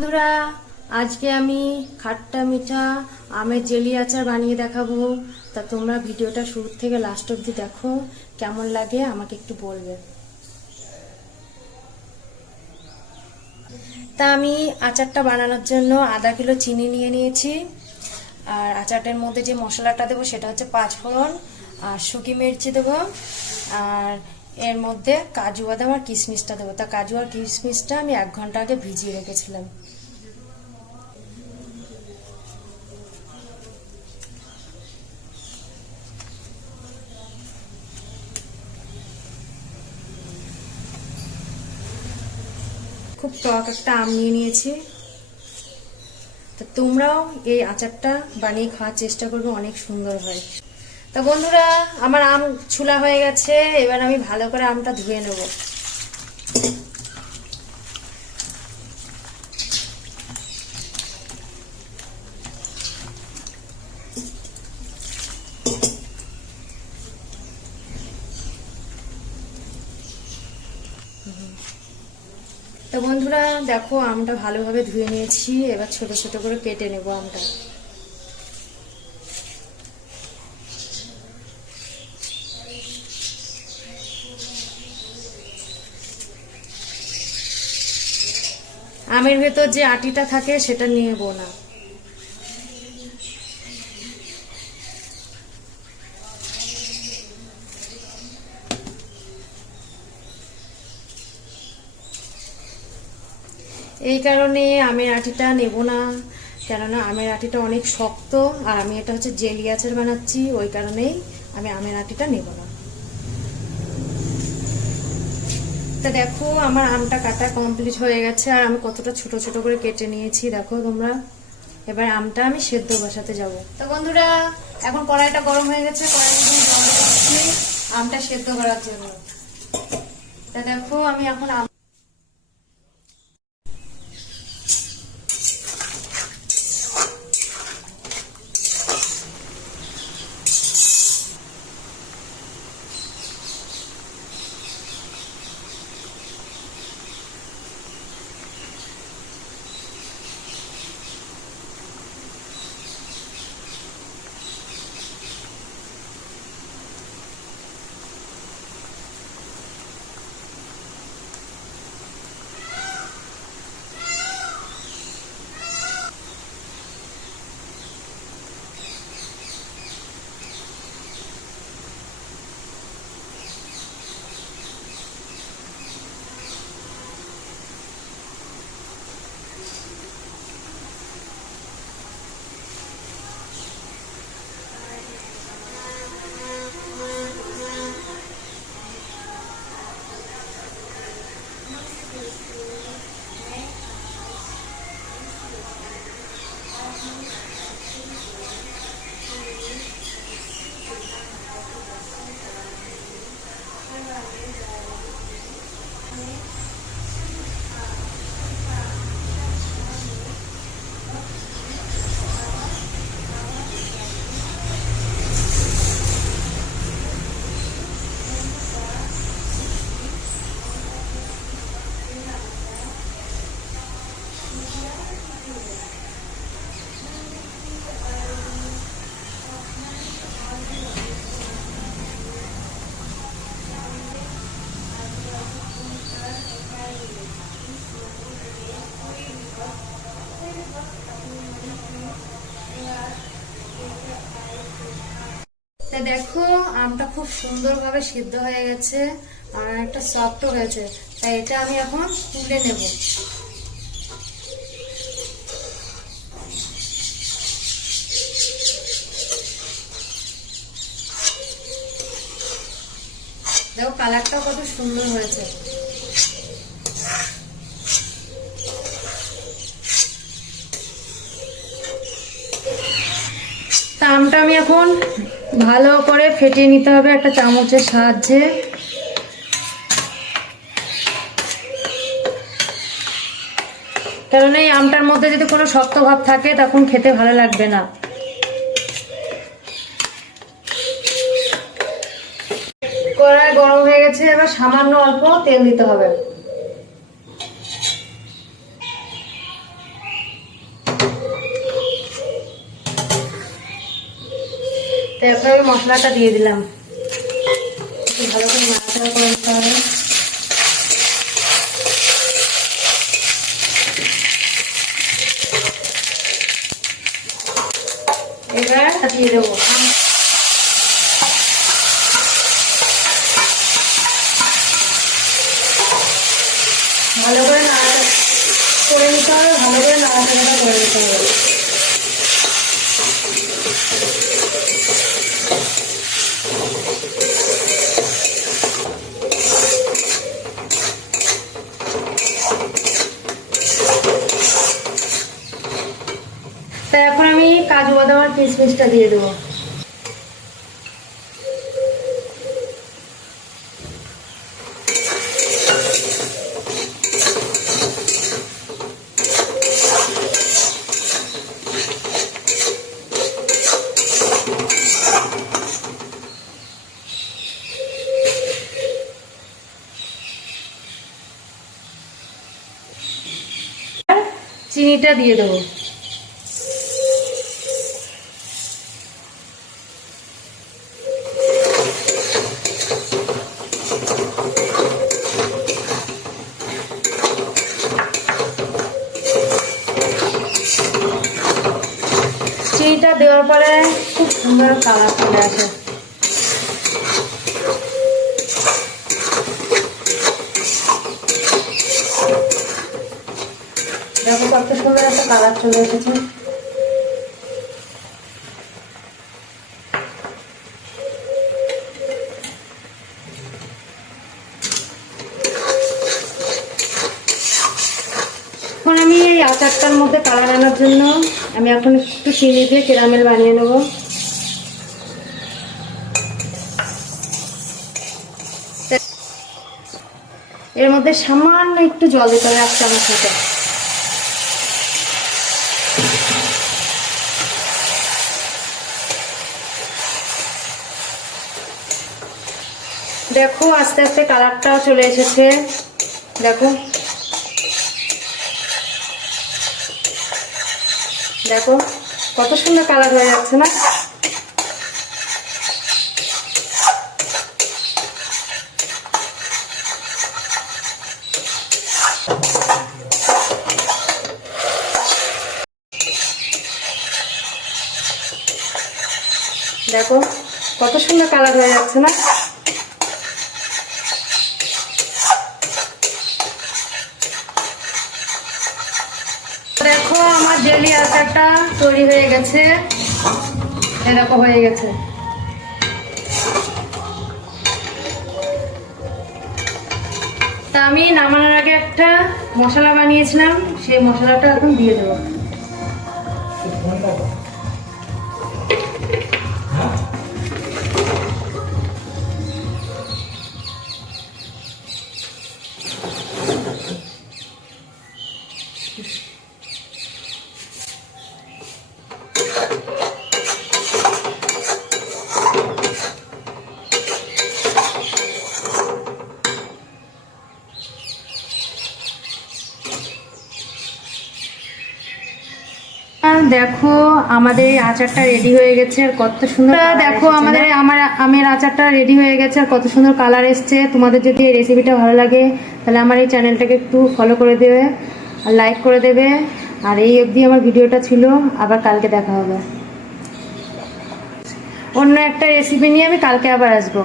বন্ধুরা, আজকে আমি খাট্টা মিঠা আমের জেলি আচার বানিয়ে দেখাবো। তা তোমরা ভিডিওটা শুরু থেকে লাস্ট অবধি দেখো, কেমন লাগে আমাকে একটু বলবে। তা আমি আচারটা বানানোর জন্য আধা কিলো চিনি নিয়ে নিয়েছি। আর আচারটার মধ্যে যে মশলাটা দেবো সেটা হচ্ছে 5 ফোড়ন আর শুকি মির্চি দেবো। আর এর মধ্যে কাজু বাদাম আর কিশমিশটা দেবো। তা কাজু আর কিশমিশটা আমি 1 ঘন্টা আগে ভিজিয়ে রেখেছিলাম। খুব টক একটা আম নিয়ে নিয়েছি। তো তোমরাও এই আচারটা বানিয়ে খাওয়ার চেষ্টা করবে, অনেক সুন্দর হয়। তো বন্ধুরা, আমার আম ছুলা হয়ে গেছে। এবার আমি ভালো করে আমটা ধুয়ে নেব। তো বন্ধুরা দেখো, আমটা ভালোভাবে ধুয়ে নিয়েছি। এবার ছোট ছোট করে কেটে নেব আমটা। আমের ভেতর যে আটিটা থাকে সেটা নেব না। এই কারণে আমের আটিটা নেব না, কেননা আমের আটিটা অনেক শক্ত। আর আমি এটা হচ্ছে জেলি আচার বানাচ্ছি, ওই কারণেই আমি আমের আটিটা নেব না। তা দেখো, আমার আমটা কাটা কমপ্লিট হয়ে গেছে। আর আমি কতটা ছোট ছোট করে কেটে নিয়েছি দেখো তোমরা। এবার আমটা আমি সেদ্ধ বসাতে যাব। তো বন্ধুরা, এখন কড়াইটা গরম হয়ে গেছে। কড়াইতে আমি জল দিচ্ছি আমটা সেদ্ধ করার জন্য। তা দেখো, আমি এখন দেখো, আমটা খুব সুন্দরভাবে সিদ্ধ হয়ে গেছে আর একটা সফট হয়েছে। তাই এটা আমি এখন তুলে নেব। দেখো কালারটা কত সুন্দর হয়েছে। আমটা আমি এখন ভালো করে ফেটিয়ে নিতে হবে একটা চামচের সাহায্যে। কারণ এই আমটার মধ্যে যদি কোনো শক্ত ভাব থাকে তখন খেতে ভালো লাগবে না। কড়াই গরম হয়ে গেছে, এবার সামান্য অল্প তেল দিতে হবে। তারপরে আমি মশলাটা দিয়ে দিলাম, ভালো করে নাড়াচাড়া করে নিতে হবে। এবার দিয়ে দেবো ভালো করে নাড়াচাড়া করে নিতে হবে, ভালো করে নাড়াচাড়া করে নিতে হবে। তাই এখন আমি কাজু বাদাম আর কিশমিশটা দিয়ে দেবো। চিনিটা দিয়ে দেবো। চিনিটা দেওয়ার পরে খুব সুন্দর কালার চলে আসে। দেখো কত সুন্দর একটা কালার চলে এসেছে। এখন আমি এই আচারটার মধ্যে কালার আনার জন্য আমি এখন একটু চিনি দিয়ে ক্যারামেল বানিয়ে নেব। এর মধ্যে সামান্য একটু জল দিতে হবে, 1 চামচ মতো। দেখো আস্তে আস্তে কালারটাও চলে এসেছে, দেখো দেখো কত সুন্দর কালার হয়ে যাচ্ছে না। দেখো কত সুন্দর কালার হয়ে যাচ্ছে না। দেখো আমার জেলি আচারটা তৈরি হয়ে গেছে, এরকম হয়ে গেছে। তা আমি নামানোর আগে একটা মশলা বানিয়েছিলাম, সেই মশলাটা এখন দিয়ে দেবো। দেখো আমাদের এই আচারটা রেডি হয়ে গেছে, আর কত সুন্দর। দেখো আমাদের আমের আচারটা রেডি হয়ে গেছে, আর কত সুন্দর কালার এসছে। তোমাদের যদি এই রেসিপিটা ভালো লাগে তাহলে আমার এই চ্যানেলটাকে একটু ফলো করে দেবে আর লাইক করে দেবে। আর এই অবধি আমার ভিডিওটা ছিল, আবার কালকে দেখা হবে অন্য একটা রেসিপি নিয়ে। আমি কালকে আবার আসবো।